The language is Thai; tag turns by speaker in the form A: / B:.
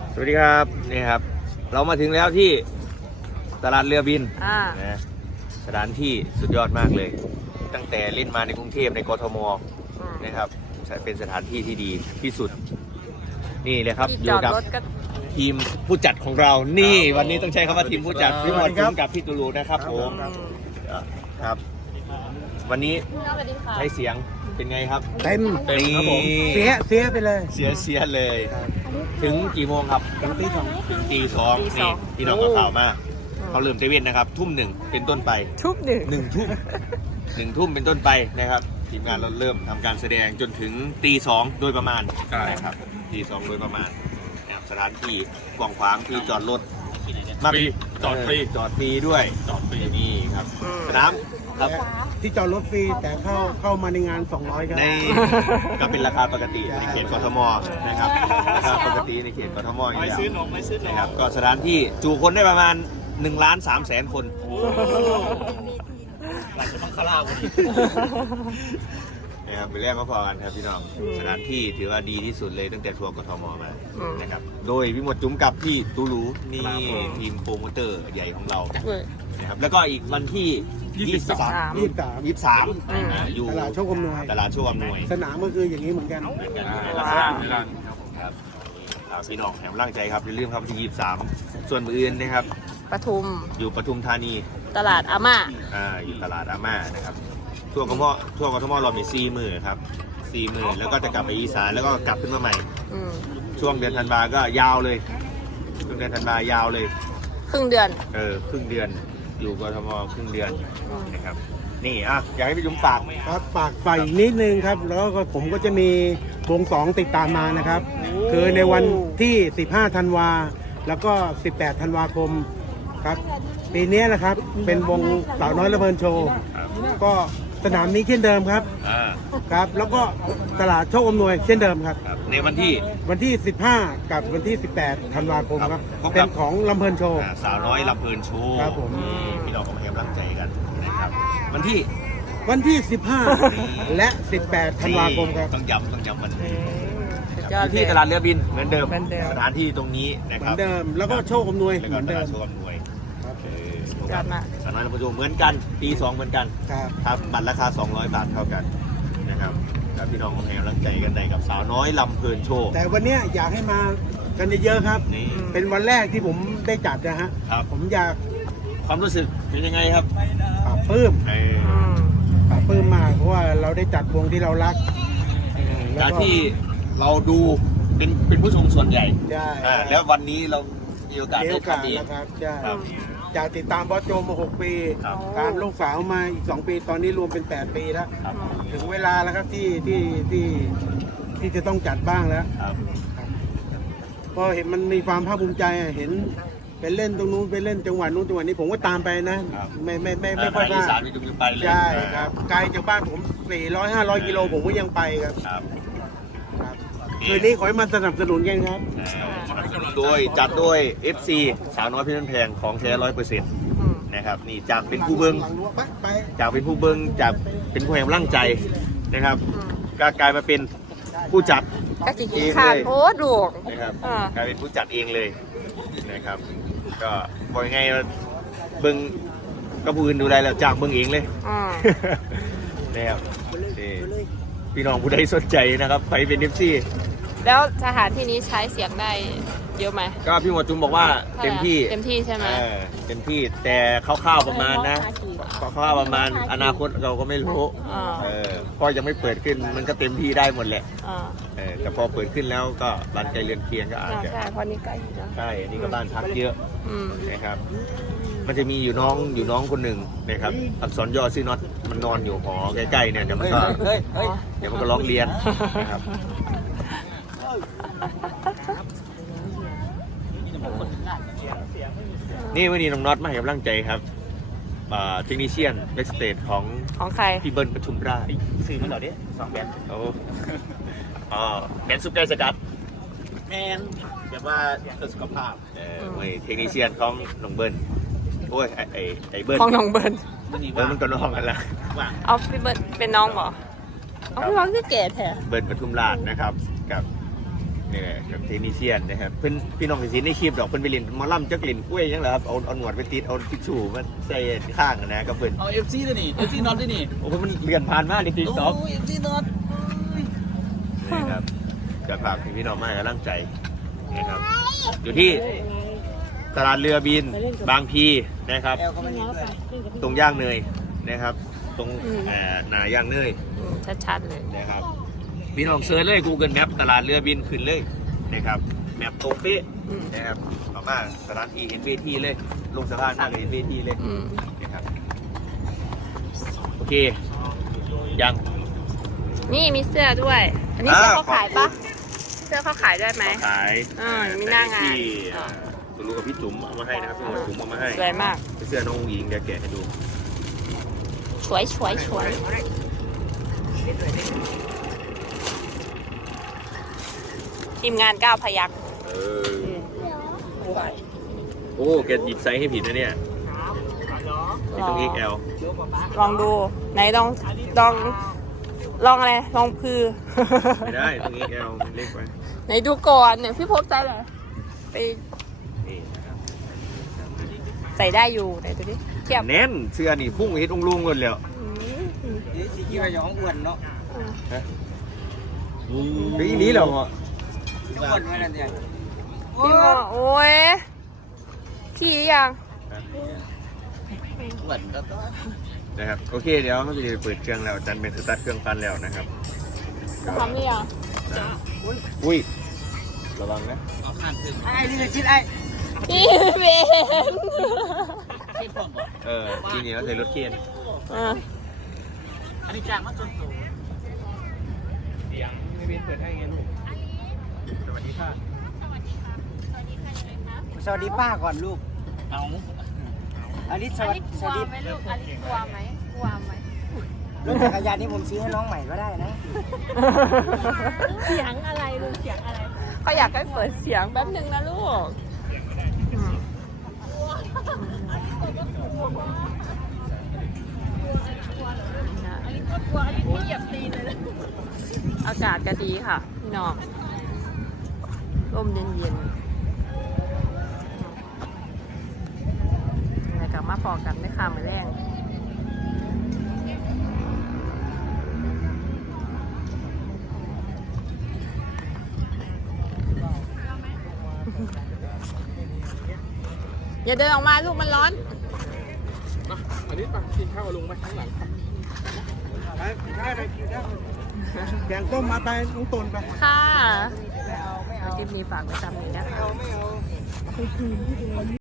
A: สวัสดีครับนี่ครับเรามาถึงแล้วที่ตลาดเรือบินนะสถานที่สุดยอดมากเลย ตั้งแต่เล่นมาในกรุงเทพในกทมนะครับเป็นสถานที่ที่ดีที่สุดนี่เลยครับอยู่กับทีมผู้จัดของเรานี่วันนี้ต้องใช้คำว่าทีมผู้จัดพี่หมดคุ้มกับพี่ตูรูนะครับผมครับวันนี้ใช้เสียงเป็นไงครับ
B: เต็ม
A: ครับผม
B: เสียไปเลย
A: เสียเลยถึงกี่โมงครับ
B: ถึงตีสอง
A: นี่พี่น้องกับข่าวมาเขาเริ่มเตเว่นนะครับทุ่มหนึ่งเป็นต้นไป
C: ทุ่มหนึ่ง
A: ทุ่มเป็นต้นไปนะครับทีมงานเราเริ่มทำการแสดงจนถึงตีสองโดยประมาณนะครับตีสองโดยประมาณนะครับสถานที่กว้างขวางที่จอดรถมาจอดฟรีด้วยนี่ครับสนามครับ
B: ที่จอดรถฟรีแต่เข้ามาในงาน200ครับ
A: ในก็เป็นราคาปกติในเขตกทมนะครับราคาปกติในเขตกทมอย่างเดียวนะครับก็สถานที่จูคนได้ประมาณ1,300,000 คนหลังจะมังคลาวันนี้นะครับไปเรียกก็พอกันครับพี่น้องสถานที่ถือว่าดีที่สุดเลยตั้งแต่ทัวร์กทมมานะครับโดยพี่หมดจุ๋มกับพี่ตูรูนี่ทีมโปรโมเตอร์ใหญ่ของเรานะครับแล้วก็อีกวันที่23อยู่
B: ตลาดโชคอำนวยสนามก็คืออย่างนี้เหมือนกัน
A: ครับพี่น้องแถมร่างใจครับอย่าลืมครับที่23ส่วนมืออื่นนะครับ
C: ปทุม
A: อยู่ปทุมธานี
C: ตลาดอาม่า
A: อยู่ตลาดอาม่านะครับทั่วกทมเรามี4 มื้อครับ4 มื้อแล้วก็จะกลับไปอีสานแล้วก็กลับขึ้นมาใหม่ช่วงเดือนธันวาก็ยาวเลยช่วงเดือนธันวายาวเลย
C: ครึ่งเดือน
A: ครึ่งเดือนอยู่กทมครึ่งเดือนนะครับนี่อยากให้พี่จุ๋มฝาก
B: ครับฝากอีกนิดนึงครับแล้วก็ผมก็จะมีวง2ติดตามมานะครับคือในวันที่15ธันวาแล้วก็18ธันวาคมครับปีนี้นะครับเป็นวงสาวน้อยระเบิดโชว์ก็สนามนี้เช่นเดิมครับครับแล้วก็ตลาดโชคอำนวยเช่นเดิมครับ
A: ในวันที่
B: 15กับวันที่18ธันวาคมครับเป็นของลำเพลินโชว์
A: สาวน้อยลำเพลินโชว์
B: ครับผม
A: พี่น้องก็มาให้กำลังใจกันนะครับวันที่
B: 15และ18ธันวาคมครับ
A: ต้องย้ำวันที่ตลาดเรือบินเหมือนเดิมสถานที่ตรงนี้นะครับ
B: เหมือนเดิมแล้วก็โชคอำนวยเหมือนเดิม
A: สนามประชุมเหมือนกันปี2เหมือนกันครับบัตรราคา200 บาทเท่ากันนะครับกับพี่น้องของแห่กำลังใจกันได้กับสาวน้อยลำเพลินโชว์
B: แต่วันนี้อยากให้มากันเยอะๆครับเป็นวันแรกที่ผมได้จัดนะฮะผมอยาก
A: ความรู้สึกเป็นยังไงครับ
B: ปลื้มมากเพราะว่าเราได้จัดวงที่เรารัก
A: จากที่เราดูเป็นผู้ชมส่วนใหญ่แล้ววันนี้เรามีโอกาสได้ทำดี
B: นะครับจากติดตามบอสโจมา6 ปีตามลูกสาวมาอีก2 ปีตอนนี้รวมเป็น8 ปีแล้วถึงเวลาแล้วครับที่จะต้องจัดบ้างแล้วพอเห็นมันมีความภาคภูมิใจเห็นไปเล่นตรงนู้นไปเล่นจังหวัดนู้นจังหวัดนี้ผมก็ตามไปนะไม่ค่อยได้ใช่ครับไกลจากบ้านผม400-500 กิโลผมก็ยังไปครับคืนนี้ขอให้มาสนับสนุนกันครับ
A: จัดโดย FC สาวน้อยเพชรแพงของแท้100%นะครับนี่จากเป็นผู้เบิ้งจากเป็นผู้แห่งร่างใจนะครับก็กลายมาเป็นผู้จัด
C: เองเลยลูก
A: นะครับกลายเป็นผู้จัดเองเลยนะครับก็บอกยังไงเบิ้งก็ผู้อื่นดูได้แล้วจากเบิ้งเองเลยนะครับพี่น้องผู้ใดสนใจนะครับไปเป็น FC
C: แล้วสถานที่นี้ใช้เสียงได้เยอะไหม
A: ก็พี่หมวดจุ๋มบอกว่าเต็มที่
C: ใช่ไหม
A: เต็มที่แต่คร่าวๆประมาณนะคร่าวๆประมาณอนาคตเราก็ไม่รู้พอยังไม่เปิดขึ้นมันก็เต็มที่ได้หมดแหละแต่พอเปิดขึ้นแล้วก็บ้านใกล้เรือนเคียงก็อาจจะ
C: ใช่เพราะนี่ใกล้
A: ใช่นี่ก็บ้านพักเยอะนะครับมันจะมีอยู่น้องคนหนึ่งนะครับอักษรย่อชื่อน็อตมันนอนอยู่หอใกล้ๆเนี่ยเดี๋ยวมันก็ร้องเรียนนะครับนี่วันนี้น้องน็อตมาให้กำลังใจครับเทคนิเชียนแบ็กสเตจของ
C: ใคร
A: พี่เบิ้ลปทุมราชซื้อมาหน่อยดิ2 แบนแบนซุปไก่สกัดแมนแบบว่าเพื่อสุขภาพเทคนิเชียนของน้องเบิ้ลโอ้ยไอ้เบิ้ล
C: ของน้องเบิ้ล
A: มันก็น้องกันละ
C: เอาพี่เบิ้ลเป็นน้องเหรอเอาพี่น้องคือแก่แท้
A: เบิ้ลปทุมราชนะครับกับนี่แหละกับเทคนิเชียนนะครับเพิ่นพี่น้องสิในคลิปดอกเพิ่นไปเล่นหมอลำจักเล่นกล้วยยังเหรอครับเอาหนวดไปติดเอาทิชชู่มาใส่ข้างนะกับเพิ่น
D: เอา FC ด้วยนี่ FC น็อตด้วยนี่
A: โอ้เพิ่นมันเลื่อนผ่านมากใน TikTok
D: โอ้ FC น็อต
A: นะครับจะฝากพี่น้องมาให้กำลังใจนะครับอยู่ที่ตลาดเรือบินบางพีนะครับตรงย่างเนยนะครับตรงหนาย่างเนย
C: ชัดๆเลย
A: นะครับพี่น้องเซิร์ชเลย Google Map ตลาดเรือบินขึ้นเลยนะครับแมปตรงเป๊ะนะครับต่อมาสถานที่เห็นเวทีเลยลงสะพานมาก็เห็นเวทีเลยนะครับโอเคยัง
C: นี่มีเสื้อด้วย อันนี้เสื้อเขาขายปะเสื้อเขาขายด้วยไหม
A: ขาย
C: มีหน้างาน
A: ที่ตัวรู้กับพี่จุ๋มเอามาให้นะครับพี่หมวดจุ๋มเอามาให้
C: สวยมาก
A: เสื้อน้องหญิงเดี๋ยวแกะให้ดู
C: สวยทีมงานก้าวพยัก
A: โอ้แกหยิบไซส์ให้ผิดนะเนี่ยนี่ต้อง XL
C: ลองดูไหนลองอะไรลองพือ
A: ไม่ได้ต้อง XL มันเล็กไป
C: ไหนดูก่อนเนี่ยพี่พบใจเลยไป
A: นี่นะครับ
C: ใส่ได้อยู่ไหนดูดิเทียบ
A: แน่นเสื้อนี่พุ่งเฮ็ดองลุงเลยแล้ว
D: สีเขียวอย่างอ้วนเนาะ
A: เป็นอีนี้เหรอ
D: อ้วนไว้นั่นเอง
C: พี่หมอโอ้ยขี่ยัง
D: อ้วนก็ต้อง
A: นะครับโอเคเดี๋ยวเขาจะเปิดเครื่องแล้วจันเป็นสตาร์ทเครื่องฟันแล้วนะครับ
C: ทำหรือยัง
A: อุ้ยระวังนะ
D: เอาข้ามถึงไอ้นี่เลยชิดไอ้
C: พี่เบน
D: เทียบพร้อมบ่
A: ทีนี้เขาใส่รถเคียน
D: อันนี้จ้างมาจนโต
A: เสียงไม่เป็นเปิดให้ไงลูกสวัสดีค่ะ
D: สวัสดีป้าก่อนลูกเอาอันนี้สวัสดี
C: กลัวไหมลูกอันนี้กลัวไหมกลัวไหม
D: รถจักรยานนี้ผมซื้อให้น้องใหม่ก็ได้นะ
C: เสียงอะไรลุงเสียงอะไรเขาอยากให้เปิดเสียงแป๊บนึงนะลูกอากาศก็ดีค่ะพี่น้องลมเย็นๆอะไรกลับมาพอกันไม่ค่ะมือแรงอย่าเดินออกมาลูกมันร้อน
D: อันนี้ตักกินข้าวลุงไหมข้างหลัง
B: ไปกินข้าวไปกินข้าวแกงต้มมาไปน้องตุนไป
C: ค่ะคลิปนี้ฝากไว้จำนี้นะคะ